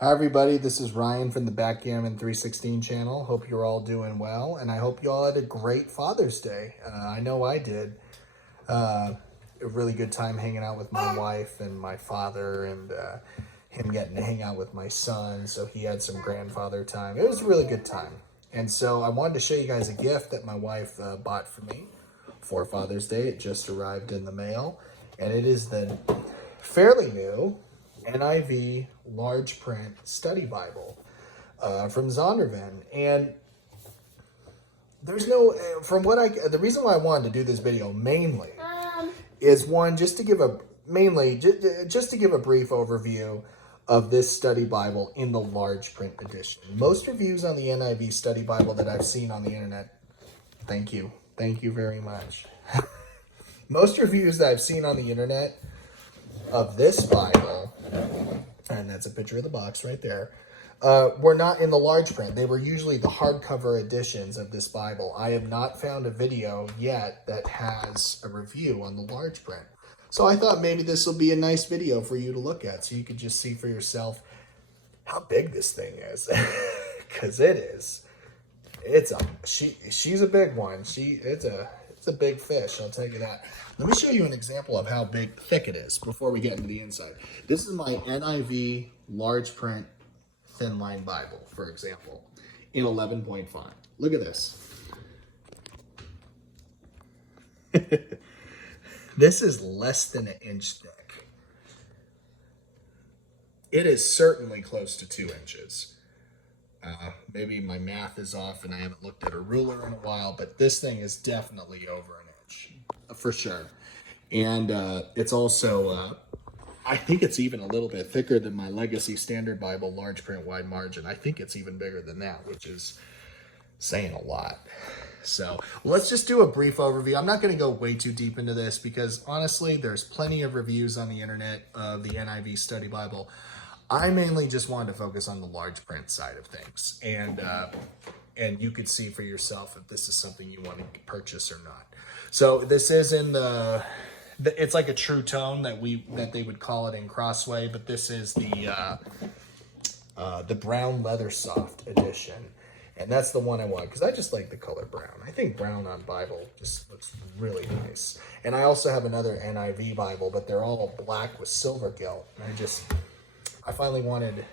Hi everybody, this is Ryan from the Backgammon 316 channel. Hope you're all doing well, and I hope you all had a great Father's Day. I know I did. A really good time hanging out with my wife and my father, and him getting to hang out with my son, so he had some grandfather time. It was a really good time. And so I wanted to show you guys a gift that my wife bought for me for Father's Day. It just arrived in the mail, and it is the fairly new NIV large print study Bible from Zondervan. And there's no, the reason why I wanted to do this video mainly is one, just to give a brief overview of this study Bible in the large print edition. Most reviews on the NIV study Bible that I've seen on the internet, thank you very much. Most reviews that I've seen on the internet of this Bible, and that's a picture of the box right there, were not in the large print. They were usually the hardcover editions of this Bible. I have not found a video yet that has a review on the large print. So I thought maybe this will be a nice video for you to look at, so you could just see for yourself how big this thing is. Because it is. She's a big one. It's a big fish, I'll tell you that. Let me show you an example of how thick it is before we get into the inside. This is my NIV large print thin line Bible, for example, in 11-point font. Look at this. This is less than an inch thick. It is certainly close to 2 inches. Maybe my math is off and I haven't looked at a ruler in a while, but this thing is definitely over an inch, for sure. And it's also, I think it's even a little bit thicker than my Legacy Standard Bible large print wide margin. I think it's even bigger than that, which is saying a lot. So let's just do a brief overview. I'm not going to go way too deep into this because honestly, there's plenty of reviews on the internet of the NIV Study Bible. I mainly just wanted to focus on the large print side of things, and you could see for yourself if this is something you want to purchase or not. So this is in it's like a true tone that they would call it in Crossway, but this is the brown leather soft edition, and that's the one I want because I just like the color brown. I think brown on Bible just looks really nice. And I also have another NIV Bible, but they're all black with silver gilt, and I finally wanted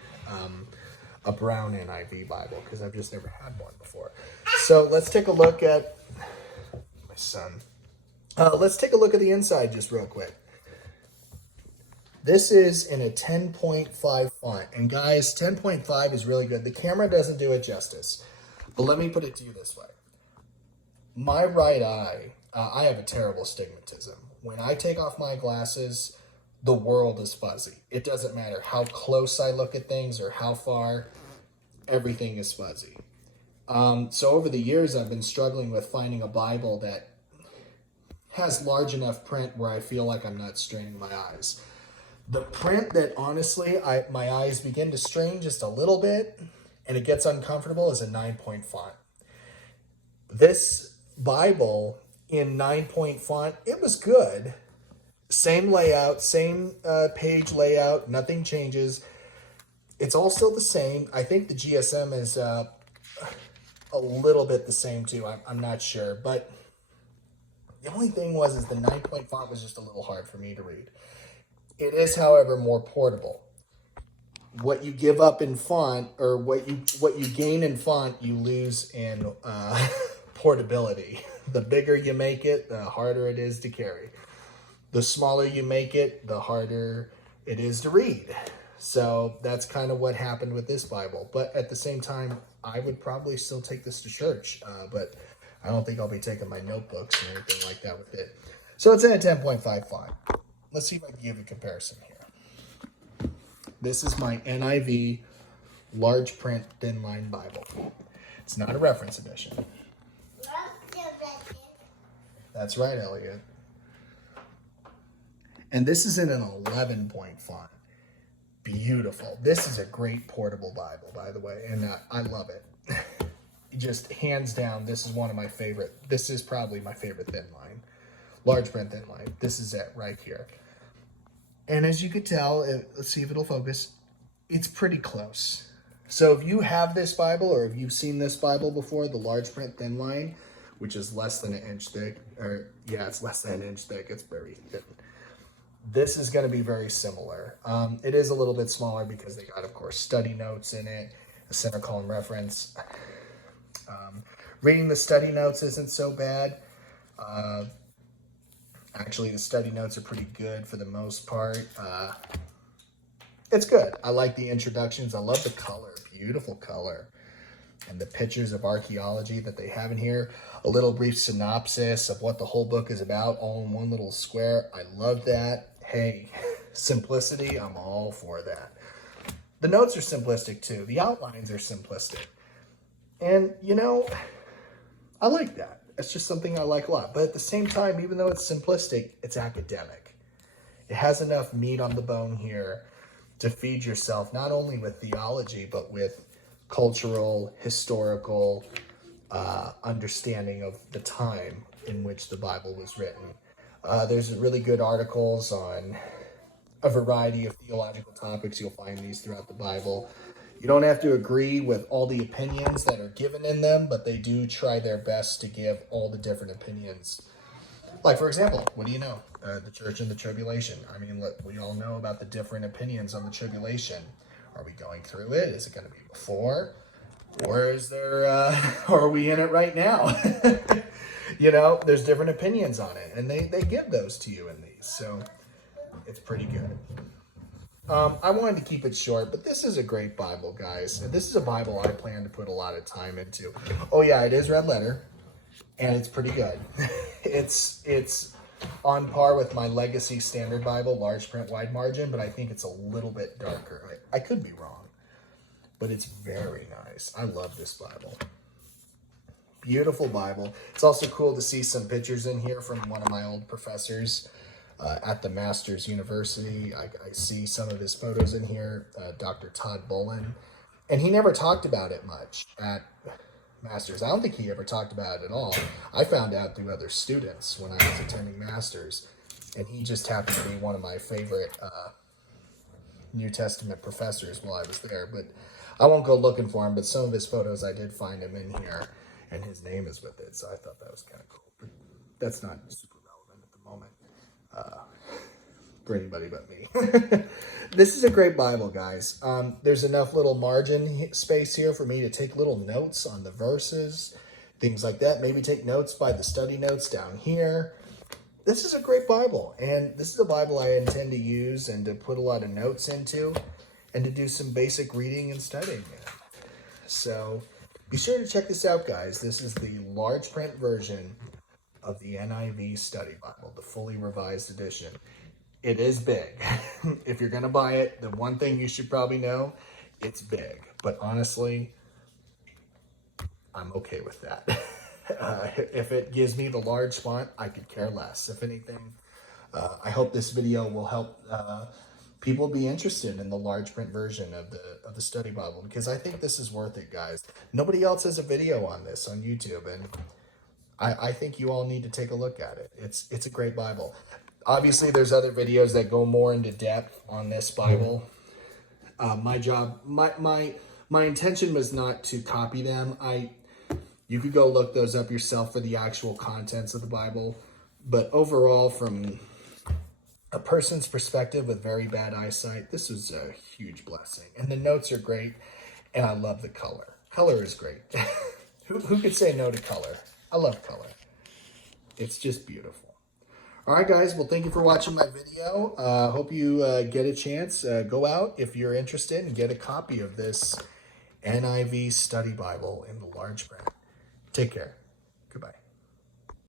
a brown NIV Bible because I've just never had one before. So let's take a look at my son. Let's take a look at the inside just real quick. This is in a 10.5 font. And guys, 10.5 is really good. The camera doesn't do it justice. But let me put it to you this way. My right eye, I have a terrible astigmatism. When I take off my glasses, the world is fuzzy. It doesn't matter how close I look at things or how far, everything is fuzzy. So over the years, I've been struggling with finding a Bible that has large enough print where I feel like I'm not straining my eyes. The print that honestly, my eyes begin to strain just a little bit and it gets uncomfortable is a 9-point font. This Bible in 9-point font, it was good. Same layout, same page layout, nothing changes. It's all still the same. I think the GSM is a little bit the same too. I'm not sure, but the only thing is the 9-point font was just a little hard for me to read. It is, however, more portable. What you give up in font, or what you gain in font, you lose in portability. The bigger you make it, the harder it is to carry. The smaller you make it, the harder it is to read. So that's kind of what happened with this Bible. But at the same time, I would probably still take this to church. But I don't think I'll be taking my notebooks or anything like that with it. So it's in a 10.5 font. Let's see if I can give a comparison here. This is my NIV large print thin line Bible. It's not a reference edition. That's right, Elliot. And this is in an 11-point font. Beautiful. This is a great portable Bible, by the way, and I love it. Just hands down, this is one of my favorite. This is probably my favorite thin line, large print thin line. This is it right here. And as you could tell, let's see if it'll focus. it's pretty close. So if you have this Bible or if you've seen this Bible before, the large print thin line, which is less than an inch thick, or yeah, it's less than an inch thick. It's very thin. This is going to be very similar. It is a little bit smaller because they got, of course, study notes in it, a center column reference. Reading the study notes isn't so bad. Actually, the study notes are pretty good for the most part. It's good. I like the introductions. I love the color. Beautiful color. And the pictures of archaeology that they have in here. A little brief synopsis of what the whole book is about, all in one little square. I love that. Hey, simplicity, I'm all for that. The notes are simplistic too. The outlines are simplistic. And, you know, I like that. It's just something I like a lot. But at the same time, even though it's simplistic, it's academic. It has enough meat on the bone here to feed yourself not only with theology, but with cultural, historical understanding of the time in which the Bible was written. There's really good articles on a variety of theological topics. You'll find these throughout the Bible. You don't have to agree with all the opinions that are given in them, but they do try their best to give all the different opinions. Like, for example, what do you know? The church and the tribulation. I mean, look, we all know about the different opinions on the tribulation. Are we going through it? Is it going to be before? Or is there, or are we in it right now? You know, there's different opinions on it, and they give those to you in these. So it's pretty good. I wanted to keep it short, but this is a great Bible, guys. And this is a Bible I plan to put a lot of time into. Oh, yeah, it is red letter, and it's pretty good. It's on par with my Legacy Standard Bible, large print, wide margin, but I think it's a little bit darker. I could be wrong, but it's very nice. I love this Bible. Beautiful Bible. It's also cool to see some pictures in here from one of my old professors at the Masters University. I see some of his photos in here, Dr. Todd Bullen, and he never talked about it much at Masters. I don't think he ever talked about it at all. I found out through other students when I was attending Masters, and he just happened to be one of my favorite New Testament professors while I was there. But I won't go looking for him, but some of his photos I did find him in here, and his name is with it, so I thought that was kind of cool. But that's not super relevant at the moment for anybody but me. This is a great Bible, guys. There's enough little margin space here for me to take little notes on the verses, things like that. Maybe take notes by the study notes down here. This is a great Bible, and this is a Bible I intend to use and to put a lot of notes into and to do some basic reading and studying in. So be sure to check this out, guys. This is the large print version of the NIV Study Bible, the fully revised edition. It is big. If you're going to buy it, the one thing you should probably know, it's big. But honestly, I'm okay with that. If it gives me the large font, I could care less. If anything, I hope this video will help people be interested in the large print version of the study Bible, because I think this is worth it, guys. Nobody else has a video on this on YouTube, and I think you all need to take a look at it. It's a great Bible. Obviously, there's other videos that go more into depth on this Bible. My intention was not to copy them. You could go look those up yourself for the actual contents of the Bible. But overall, from a person's perspective with very bad eyesight, this was a huge blessing. And the notes are great, and I love the color. Color is great. Who could say no to color? I love color. It's just beautiful. All right, guys. Well, thank you for watching my video. Hope you get a chance. Go out if you're interested and get a copy of this NIV Study Bible in the large print. Take care. Goodbye.